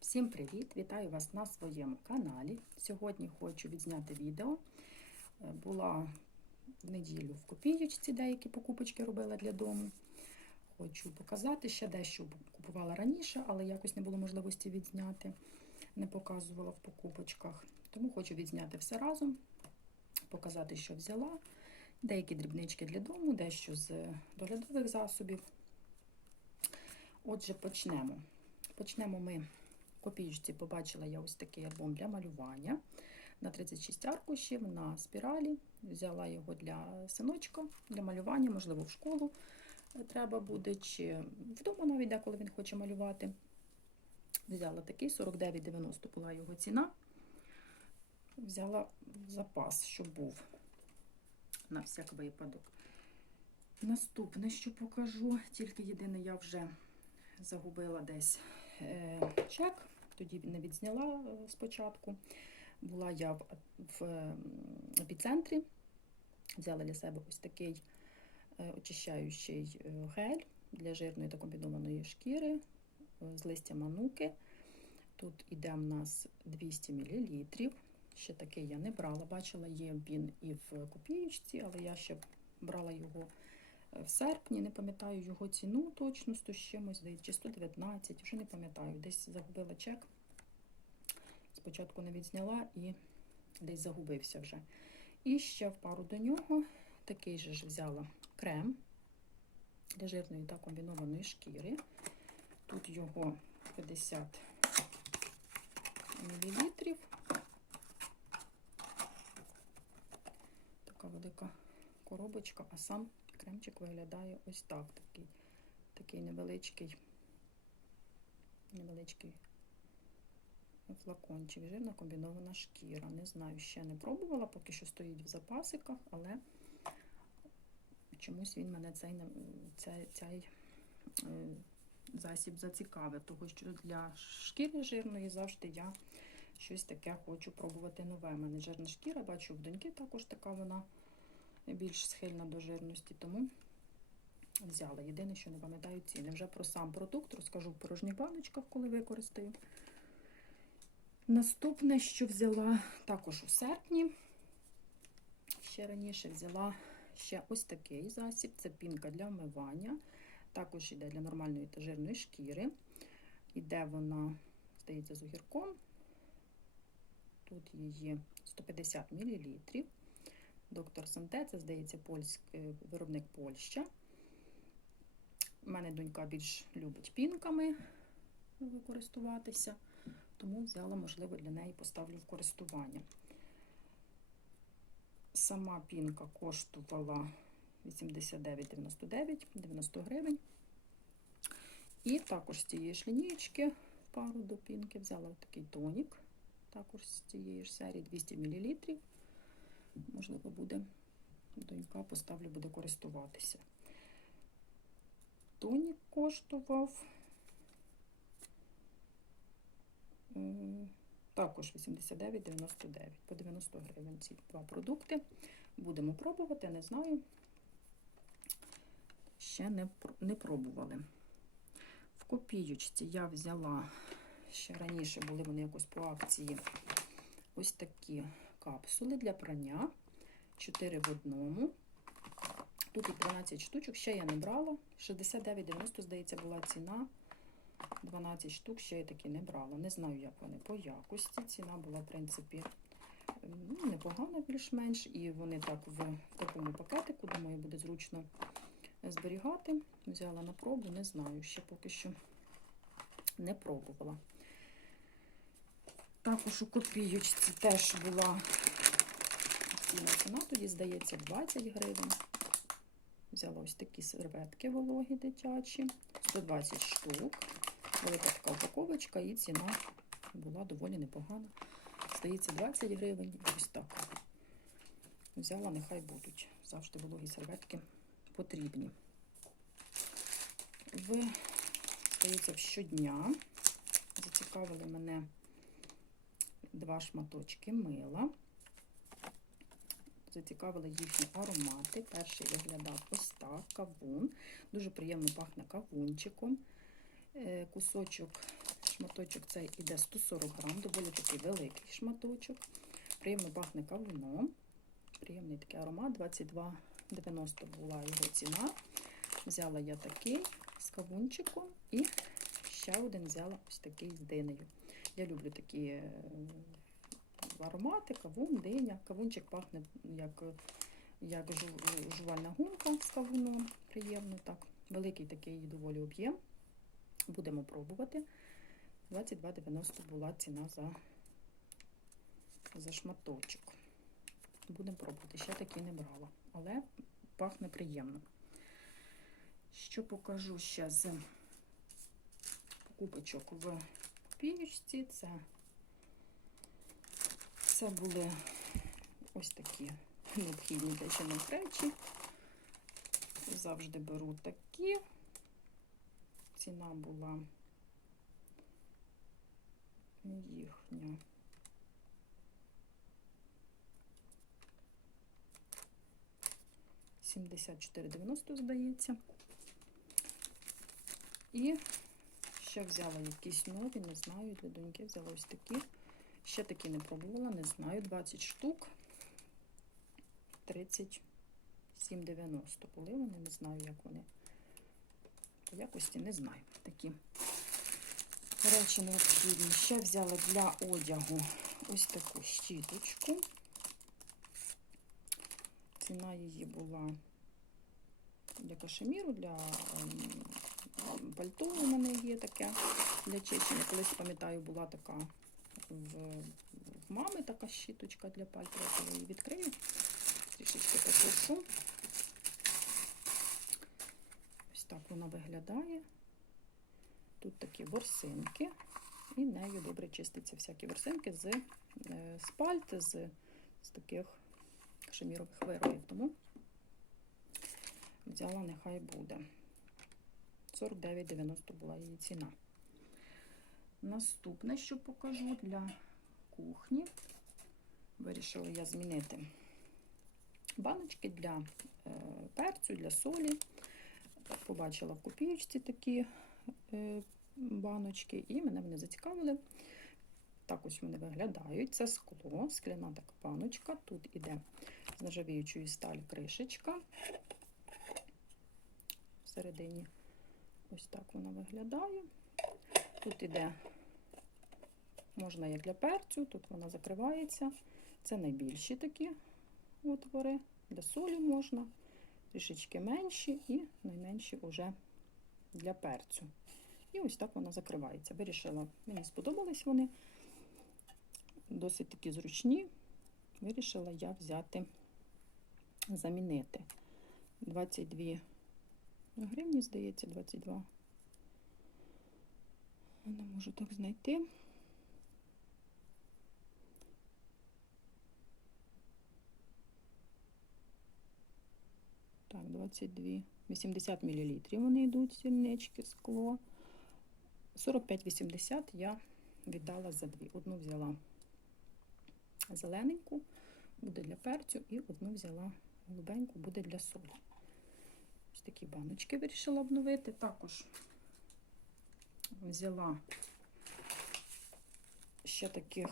Всім привіт! Вітаю вас на своєму каналі. Сьогодні хочу відзняти відео. Е, Була в неділю в копієчці, деякі покупочки робила для дому. Хочу показати ще дещо купувала раніше, але якось не було можливості відзняти, не показувала в покупочках. Тому хочу відзняти все разом, показати, що взяла. Деякі дрібнички для дому, дещо з доглядових засобів. Отже, почнемо. Почнемо ми копійці побачила я ось такий альбом для малювання на 36 аркушів на спіралі. Взяла його для синочка, для малювання, можливо, в школу треба буде, чи вдома навіть деколи він хоче малювати. Взяла такий 49,90 була його ціна. Взяла запас, щоб був на всяк випадок. Наступне, що покажу, тільки єдине, я вже загубила десь е, чек, тоді не відзняла е, спочатку. Була я в, в е, епіцентрі, взяла для себе ось такий е, очищаючий е, гель для жирної та комбінованої шкіри е, з листя мануки. Тут іде в нас 200 мл. Ще такий я не брала. Бачила, є він і в копієчці, але я ще брала його в серпні, не пам'ятаю його ціну точно, 100 з чимось, чи 119, вже не пам'ятаю, десь загубила чек. Спочатку не відзняла і десь загубився вже. І ще в пару до нього такий же ж взяла крем для жирної та комбінованої шкіри. Тут його 50 мл. Така велика коробочка, а сам кремчик виглядає ось так. Такий такий невеличкий, невеличкий флакончик. Жирна комбінована шкіра. Не знаю, ще не пробувала, поки що стоїть в запасиках, але чомусь він мене цей, цей, цей е, засіб зацікавив, тому що для шкіри жирної завжди я щось таке хочу пробувати нове. У мене жирна шкіра, бачу в доньки також така вона більш схильна до жирності, тому взяла. Єдине, що не пам'ятаю ціни. Вже про сам продукт розкажу в порожніх баночках, коли використаю. Наступне, що взяла також у серпні, ще раніше взяла ще ось такий засіб. Це пінка для вмивання. Також йде для нормальної та жирної шкіри. Іде вона, здається, з огірком. Тут її 150 мл. Доктор Санте, це, здається, польський виробник Польща. У мене донька більш любить пінками використуватися, тому взяла, можливо, для неї поставлю в користування. Сама пінка коштувала 89,99 90 гривень. І також з цієї ж лінієчки пару до пінки взяла такий тонік, також з цієї ж серії 200 мл. Можливо, буде донька поставлю, буде користуватися. Тонік коштував також 89,99 по 90 гривень ці два продукти. Будемо пробувати, не знаю. Ще не, не пробували. В копійочці я взяла, ще раніше були вони якось по акції, ось такі капсули для прання. 4 в одному. Тут і 13 штучок, ще я не брала. 69,90, здається, була ціна. 12 штук ще я таки не брала. Не знаю, як вони по якості. Ціна була, в принципі, непогана більш-менш. І вони так в такому пакетику, думаю, буде зручно зберігати. Взяла на пробу, не знаю, ще поки що не пробувала. Також у копійочці теж була ціна ціна, тоді, здається, 20 гривень. Взяла ось такі серветки вологі дитячі, 120 штук. Велика така упаковочка, і ціна була доволі непогана. Здається, 20 гривень. Ось так. Взяла, нехай будуть. Завжди вологі серветки потрібні. Ви, здається, щодня зацікавили мене два шматочки мила. Зацікавили їхні аромати. Перший виглядав ось так, кавун. Дуже приємно пахне кавунчиком. Кусочок Шматочок цей іде 140 грам, доволі такий великий шматочок. Приємно пахне кавуном. Приємний такий аромат. 22,90 була його ціна. Взяла я такий з кавунчиком і ще один взяла ось такий з динею. Я люблю такі е, аромати, кавун, диня. Кавунчик пахне як, як жувальна гумка з кавуном. Приємно так. Великий такий доволі об'єм. Будемо пробувати. 22,90 була ціна за, за шматочок. Будемо пробувати. Ще такий не брала, але пахне приємно. Що покажу ще з покупочок в пінічці. Це, це були ось такі необхідні для жінок речі. Завжди беру такі. Ціна була їхня. Сімдесят чотири дев'яносто, здається. І ще взяла якісь нові, не знаю, для доньки взяла ось такі. Ще такі не пробувала, не знаю. 20 штук. 37,90 були вони, не знаю, як вони. По якості не знаю. Такі речі необхідні. Ще взяла для одягу ось таку щіточку. Ціна її була для кашеміру, для ем, пальто у мене є таке для чечення. Колись, пам'ятаю, була така в, мами така щіточка для пальто. Я її відкрию, трішечки покушу. Ось так вона виглядає. Тут такі ворсинки, і нею добре чиститься всякі ворсинки з, е, з пальт, з, з таких кашемірових виробів. Тому взяла, нехай буде. 49,90 була її ціна. Наступне, що покажу для кухні, вирішила я змінити баночки для е, перцю, для солі. Побачила в копієчці такі е, баночки, і мене вони зацікавили. Так ось вони виглядають. Це скло, скляна така баночка. Тут іде з нержавіючої сталі кришечка. Всередині ось так вона виглядає. Тут іде, можна як для перцю, тут вона закривається. Це найбільші такі отвори. Для солі можна, трішечки менші і найменші вже для перцю. І ось так вона закривається. Вирішила, мені сподобались вони, досить такі зручні. Вирішила я взяти, замінити 22 гривні, здається, 22. Не можу так знайти. Так, 22, 80 мл вони йдуть, сірнички, скло. 45,80 я віддала за дві. Одну взяла зелененьку, буде для перцю, і одну взяла голубеньку, буде для солі. Ось такі баночки вирішила обновити. Також взяла ще таких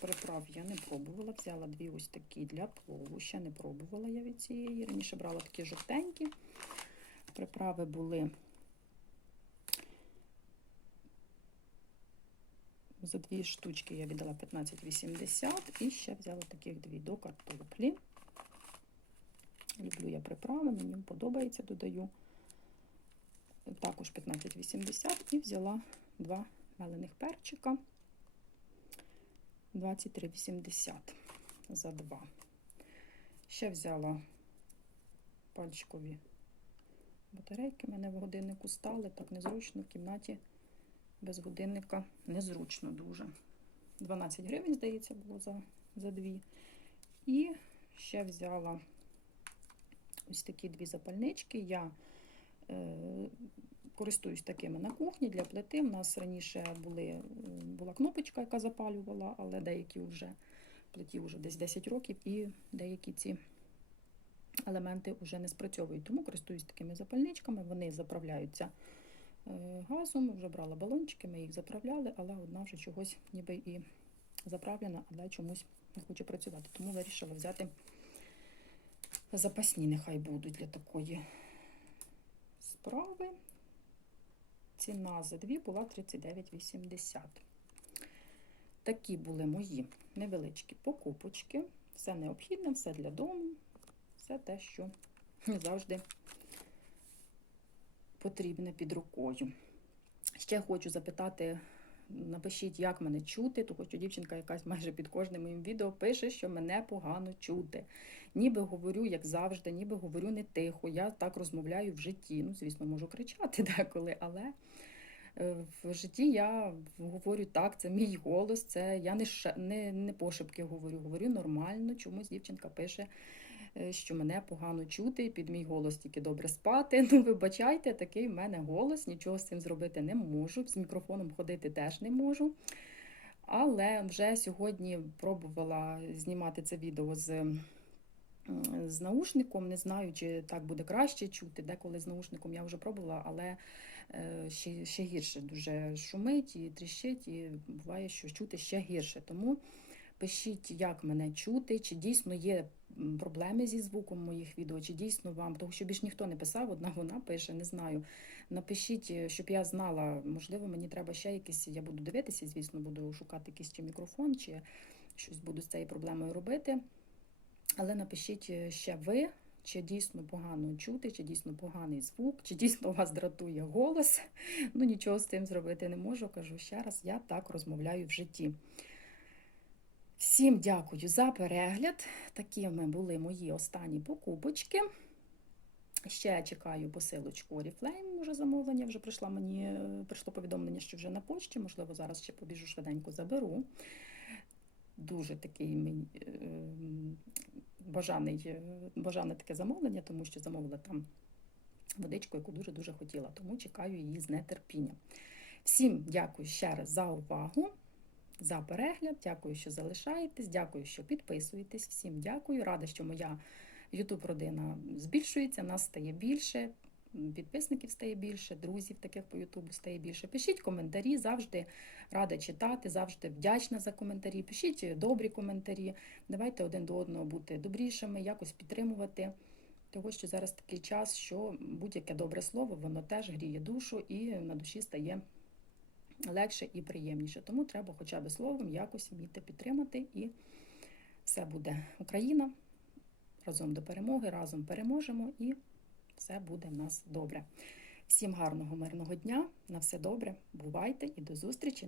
приправ я не пробувала. Взяла дві ось такі для плову. Ще не пробувала я від цієї. Раніше брала такі жовтенькі. Приправи були за дві штучки я віддала 15,80 і ще взяла таких дві до картоплі. Люблю я приправи, мені подобається, додаю. Також 15,80 і взяла два мелених перчика 23,80 за два. Ще взяла пальчикові батарейки. Мене в годиннику стали, так незручно в кімнаті без годинника. Незручно дуже. 12 гривень, здається, було за, за дві. І ще взяла ось такі дві запальнички. Я користуюсь такими на кухні для плити. У нас раніше були, була кнопочка, яка запалювала, але деякі вже плиті вже десь 10 років, і деякі ці елементи вже не спрацьовують. Тому користуюсь такими запальничками, вони заправляються е, газом, вже брала балончики, ми їх заправляли, але одна вже чогось ніби і заправлена, але чомусь не хоче працювати. Тому вирішила взяти запасні, нехай будуть для такої справи. Ціна за дві була 39,80. Такі були мої невеличкі покупочки. Все необхідне, все для дому, все те, що завжди потрібне під рукою. Ще хочу запитати, напишіть, як мене чути, тому що дівчинка якась майже під кожним моїм відео пише, що мене погано чути. Ніби говорю, як завжди, ніби говорю не тихо. Я так розмовляю в житті. Ну, звісно, можу кричати деколи, але е, в житті я говорю так, це мій голос, це я не, не, не пошепки говорю, говорю нормально. Чомусь дівчинка пише, що мене погано чути, під мій голос тільки добре спати. Ну, вибачайте, такий в мене голос, нічого з цим зробити не можу. З мікрофоном ходити теж не можу. Але вже сьогодні пробувала знімати це відео з, з наушником. Не знаю, чи так буде краще чути. Деколи з наушником я вже пробувала, але е, ще, ще гірше дуже шумить і тріщить, і буває, що чути ще гірше. Тому пишіть, як мене чути, чи дійсно є проблеми зі звуком моїх відео, чи дійсно вам, тому що більш ніхто не писав, одна вона пише, не знаю. Напишіть, е, щоб я знала, можливо, мені треба ще якісь, я буду дивитися, звісно, буду шукати якийсь чи мікрофон, чи щось буду з цією проблемою робити. Але напишіть е, ще ви, чи дійсно погано чути, чи дійсно поганий звук, чи дійсно вас дратує голос. Ну нічого з цим зробити не можу. Кажу ще раз, я так розмовляю в житті. Всім дякую за перегляд. Такими були мої останні покупочки. Ще чекаю посилочку Oriflame, вже замовлення. Вже прийшло мені е, прийшло повідомлення, що вже на почті. Можливо, зараз ще побіжу швиденько заберу. Дуже такий мені е, бажаний, е, бажане таке замовлення, тому що замовила там водичку, яку дуже-дуже хотіла. Тому чекаю її з нетерпінням. Всім дякую ще раз за увагу, за перегляд. Дякую, що залишаєтесь, дякую, що підписуєтесь. Всім дякую. Рада, що моя youtube родина збільшується, нас стає більше. Підписників стає більше, друзів таких по Ютубу стає більше. Пишіть коментарі, завжди рада читати, завжди вдячна за коментарі. Пишіть добрі коментарі. Давайте один до одного бути добрішими, якось підтримувати. Того, що зараз такий час, що будь-яке добре слово, воно теж гріє душу і на душі стає легше і приємніше. Тому треба хоча б словом якось вміти підтримати, і все буде Україна. Разом до перемоги, разом переможемо і все буде в нас добре. Всім гарного, мирного дня, на все добре, бувайте і до зустрічі